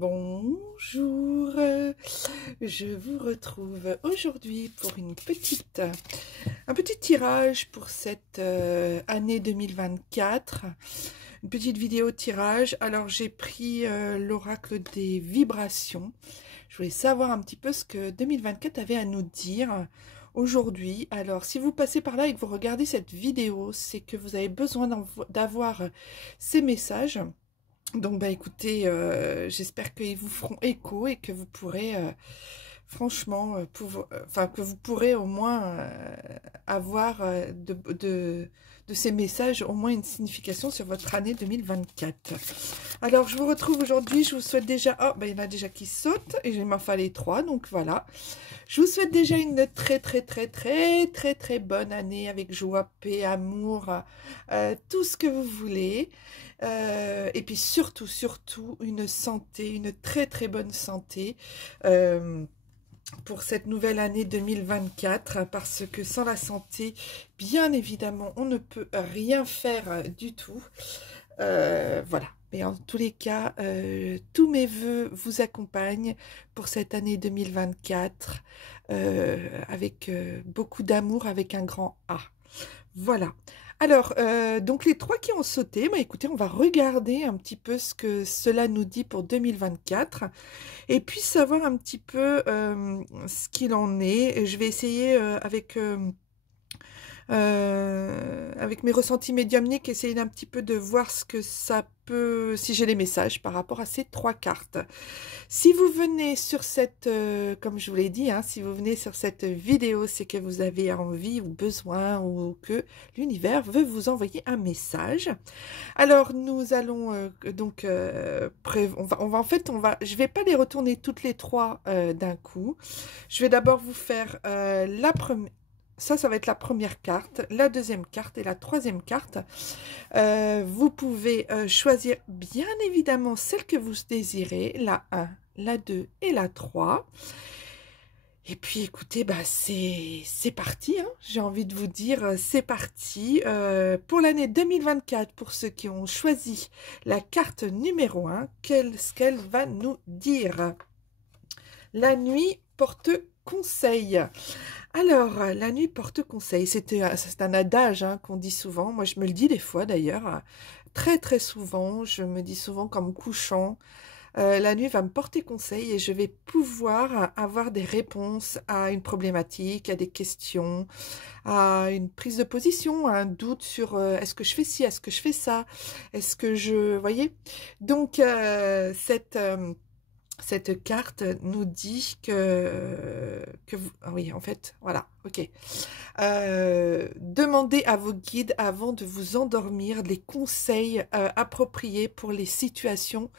Bonjour, je vous retrouve aujourd'hui pour un petit tirage pour cette année 2024, une petite vidéo tirage. Alors j'ai pris l'oracle des vibrations. Je voulais savoir un petit peu ce que 2024 avait à nous dire aujourd'hui. Alors si vous passez par là et que vous regardez cette vidéo, c'est que vous avez besoin d'avoir ces messages. Donc, bah écoutez, j'espère qu'ils vous feront écho et que vous pourrez, franchement, que vous pourrez au moins avoir de ces messages au moins une signification sur votre année 2024. Alors, je vous retrouve aujourd'hui, je vous souhaite déjà... Oh, bah il y en a déjà qui sautent et il m'en fallait 3, donc voilà. Je vous souhaite déjà une très bonne année avec joie, paix, amour, tout ce que vous voulez. Et puis surtout une santé, une très bonne santé pour cette nouvelle année 2024, parce que sans la santé, bien évidemment, on ne peut rien faire du tout. Voilà. Mais en tous les cas, tous mes vœux vous accompagnent pour cette année 2024 avec beaucoup d'amour, avec un grand A. Voilà. Alors, donc les 3 qui ont sauté, bah écoutez, on va regarder un petit peu ce que cela nous dit pour 2024 et puis savoir un petit peu ce qu'il en est. Je vais essayer avec mes ressentis médiumniques, essayer d'un petit peu de voir ce que ça peut, si j'ai les messages par rapport à ces 3 cartes. Si vous venez sur cette, comme je vous l'ai dit, hein, si vous venez sur cette vidéo, c'est que vous avez envie ou besoin ou que l'univers veut vous envoyer un message. Alors nous allons je vais pas les retourner toutes les 3 d'un coup. Je vais d'abord vous faire la première. Ça va être la première carte, la deuxième carte et la troisième carte. Vous pouvez choisir bien évidemment celle que vous désirez, la 1, la 2 et la 3. Et puis écoutez, bah c'est parti, hein. J'ai envie de vous dire, c'est parti. Pour l'année 2024, pour ceux qui ont choisi la carte numéro 1, qu'est-ce qu'elle va nous dire? La nuit porte conseil. Alors, la nuit porte conseil. C'est un adage hein, qu'on dit souvent. Moi, je me le dis des fois d'ailleurs. Très souvent. Je me dis souvent qu'en me couchant, la nuit va me porter conseil et je vais pouvoir avoir des réponses à une problématique, à des questions, à une prise de position, à un doute sur est-ce que je fais ci, est-ce que je fais ça, est-ce que je... Voyez. Donc, cette carte nous dit que vous... Ah oui, en fait, voilà, ok. Demandez à vos guides avant de vous endormir les conseils appropriés pour les situations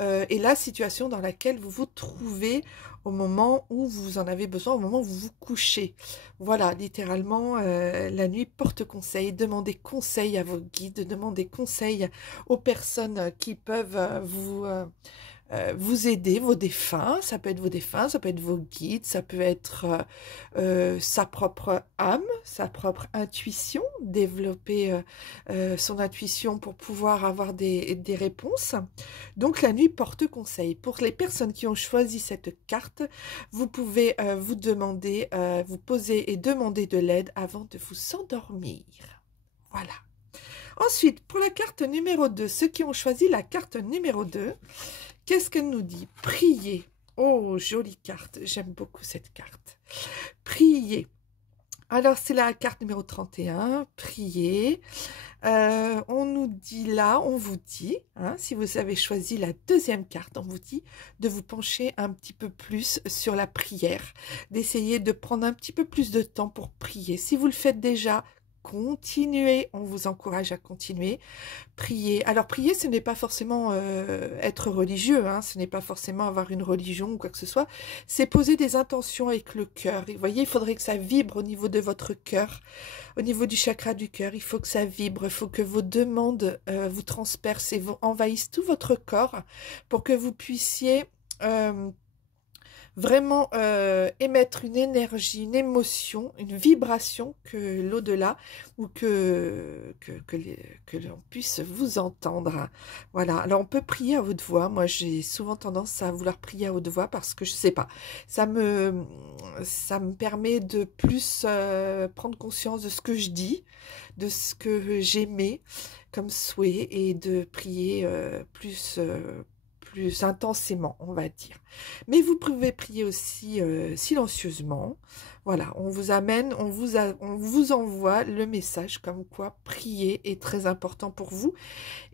et la situation dans laquelle vous vous trouvez au moment où vous en avez besoin, au moment où vous vous couchez. Voilà, littéralement, la nuit porte conseil. Demandez conseil à vos guides, demandez conseil aux personnes qui peuvent vous aider, vos défunts, ça peut être vos défunts, ça peut être vos guides, ça peut être sa propre âme, sa propre intuition, développer son intuition pour pouvoir avoir des réponses. Donc la nuit porte conseil. Pour les personnes qui ont choisi cette carte, vous pouvez vous demander, vous poser et demander de l'aide avant de vous endormir. Voilà. Ensuite, pour la carte numéro 2, ceux qui ont choisi la carte numéro 2, qu'est-ce qu'elle nous dit? Priez. Oh, jolie carte. J'aime beaucoup cette carte. Priez. Alors, c'est la carte numéro 31. Priez. On nous dit là, on vous dit, hein, si vous avez choisi la deuxième carte, on vous dit de vous pencher un petit peu plus sur la prière, d'essayer de prendre un petit peu plus de temps pour prier. Si vous le faites déjà, continuez, on vous encourage à continuer. Prier. Alors prier, ce n'est pas forcément être religieux, hein, ce n'est pas forcément avoir une religion ou quoi que ce soit, c'est poser des intentions avec le cœur. Et vous voyez, il faudrait que ça vibre au niveau de votre cœur, au niveau du chakra du cœur, il faut que ça vibre, il faut que vos demandes vous transpercent et vous envahissent tout votre corps pour que vous puissiez... vraiment émettre une énergie, une émotion, une vibration que l'au-delà ou que l'on puisse vous entendre. Voilà, alors on peut prier à haute voix. Moi, j'ai souvent tendance à vouloir prier à haute voix parce que je sais pas, ça me permet de plus prendre conscience de ce que je dis, de ce que j'aimais comme souhait et de prier plus intensément, on va dire. Mais vous pouvez prier aussi silencieusement. Voilà, on vous amène, on vous envoie le message comme quoi prier est très important pour vous.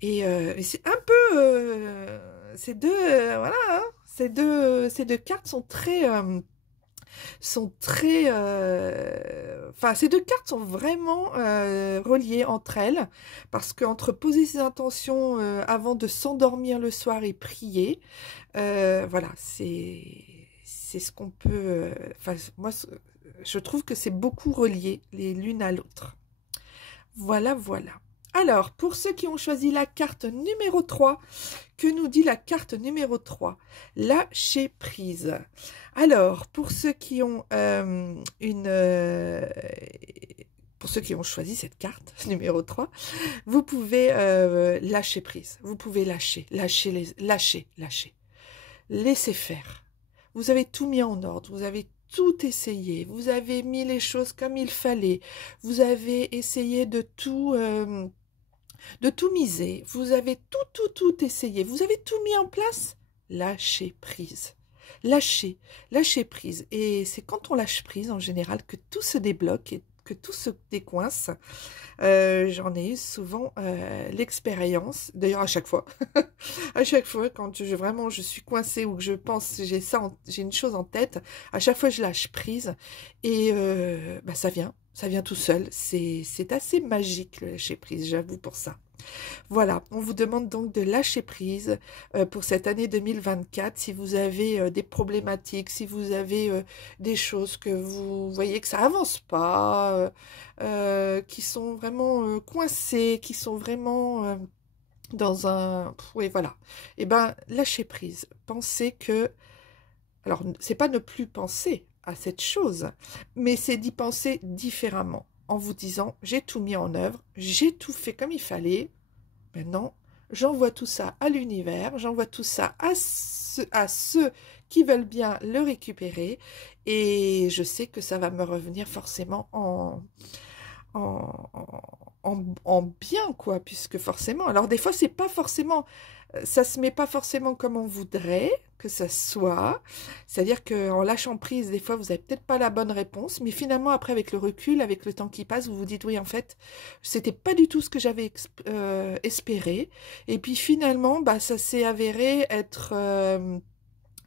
Et c'est un peu, voilà, hein, ces deux cartes sont très, enfin, ces deux cartes sont vraiment reliées entre elles, parce qu'entre poser ses intentions avant de s'endormir le soir et prier, voilà, c'est ce qu'on peut, enfin, moi, je trouve que c'est beaucoup relié l'une à l'autre. Voilà, voilà. Alors, pour ceux qui ont choisi la carte numéro 3, que nous dit la carte numéro 3? Lâcher prise. Alors, pour ceux qui ont pour ceux qui ont choisi cette carte numéro 3, vous pouvez lâcher prise. Vous pouvez lâcher. Laissez faire. Vous avez tout mis en ordre. Vous avez tout essayé. Vous avez mis les choses comme il fallait. Vous avez essayé de tout miser. Vous avez tout essayé. Vous avez tout mis en place. Lâchez prise. Lâchez prise. Et c'est quand on lâche prise, en général, que tout se débloque et que tout se décoince. J'en ai eu souvent l'expérience, d'ailleurs à chaque fois, à chaque fois quand vraiment je suis coincée ou que je pense, j'ai une chose en tête, à chaque fois je lâche prise et bah, ça vient tout seul. C'est assez magique le lâcher prise, j'avoue pour ça. Voilà, on vous demande donc de lâcher prise pour cette année 2024. Si vous avez des problématiques, si vous avez des choses que vous voyez que ça avance pas, qui sont vraiment coincées, qui sont vraiment dans un... Oui, voilà. Eh bien, lâchez prise. Pensez que... Alors, c'est pas ne plus penser à cette chose, mais c'est d'y penser différemment, en vous disant, j'ai tout mis en œuvre, j'ai tout fait comme il fallait. Maintenant, j'envoie tout ça à l'univers, j'envoie tout ça à ceux qui veulent bien le récupérer et je sais que ça va me revenir forcément en bien, quoi, puisque forcément, alors des fois, c'est pas forcément, ça se met pas forcément comme on voudrait que ça soit, c'est-à-dire qu'en lâchant prise, des fois, vous avez peut-être pas la bonne réponse, mais finalement, après, avec le recul, avec le temps qui passe, vous vous dites, oui, en fait, c'était pas du tout ce que j'avais espéré, et puis finalement, bah, ça s'est avéré être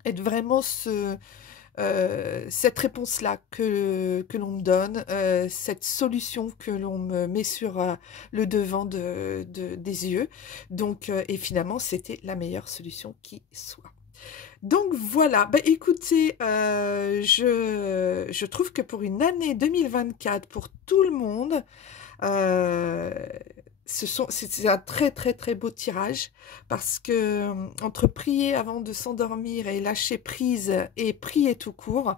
vraiment cette réponse-là que l'on me donne, cette solution que l'on me met sur le devant des yeux. Donc, et finalement, c'était la meilleure solution qui soit. Donc voilà, bah, écoutez, je trouve que pour une année 2024, pour tout le monde, euh, c'est un très très très beau tirage parce que entre prier avant de s'endormir et lâcher prise et prier tout court,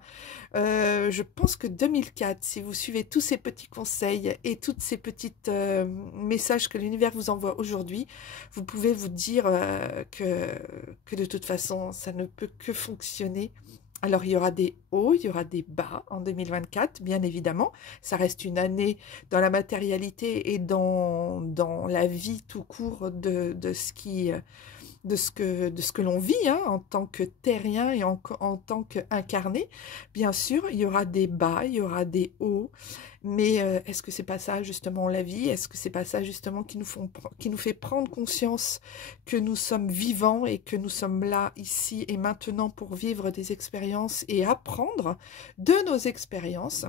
je pense que 2004, si vous suivez tous ces petits conseils et toutes ces petites messages que l'univers vous envoie aujourd'hui, vous pouvez vous dire que de toute façon, ça ne peut que fonctionner. Alors, il y aura des hauts, il y aura des bas en 2024, bien évidemment. Ça reste une année dans la matérialité et dans la vie tout court de ce que l'on vit hein, en tant que terrien et en tant qu'incarné. Bien sûr, il y aura des bas, il y aura des hauts, mais est-ce que c'est pas ça justement la vie? Est-ce que c'est pas ça justement qui nous fait prendre conscience que nous sommes vivants et que nous sommes là, ici et maintenant pour vivre des expériences et apprendre de nos expériences?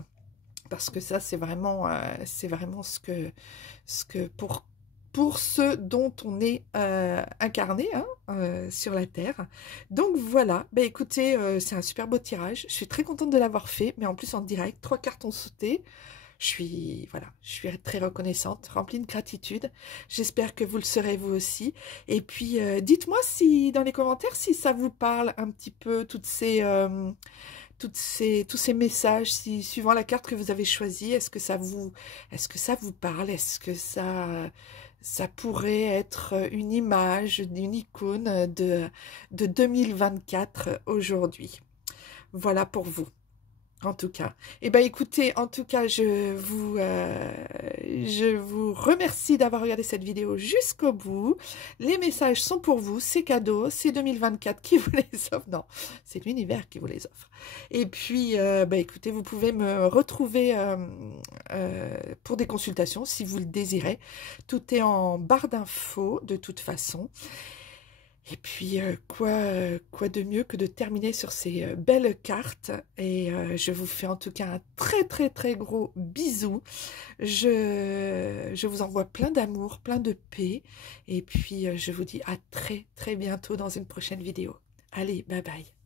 Parce que ça, c'est vraiment ce que pour ceux dont on est incarné hein, sur la Terre. Donc voilà, bah, écoutez, c'est un super beau tirage. Je suis très contente de l'avoir fait, mais en plus en direct, 3 cartes ont sauté. voilà, je suis très reconnaissante, remplie de gratitude. J'espère que vous le serez vous aussi. Et puis, dites-moi si dans les commentaires si ça vous parle un petit peu, tous ces messages, si suivant la carte que vous avez choisie, est-ce que ça vous parle? Est-ce que ça pourrait être une image, une icône de 2024 aujourd'hui? Voilà pour vous. En tout cas, eh ben écoutez, en tout cas, je vous remercie d'avoir regardé cette vidéo jusqu'au bout. Les messages sont pour vous, c'est cadeau, c'est 2024 qui vous les offre. Non, c'est l'univers qui vous les offre. Et puis, bah écoutez, vous pouvez me retrouver pour des consultations si vous le désirez. Tout est en barre d'infos de toute façon. Et puis, quoi de mieux que de terminer sur ces belles cartes. Et je vous fais en tout cas un très très très gros bisou. Je vous envoie plein d'amour, plein de paix. Et puis, je vous dis à très très bientôt dans une prochaine vidéo. Allez, bye bye.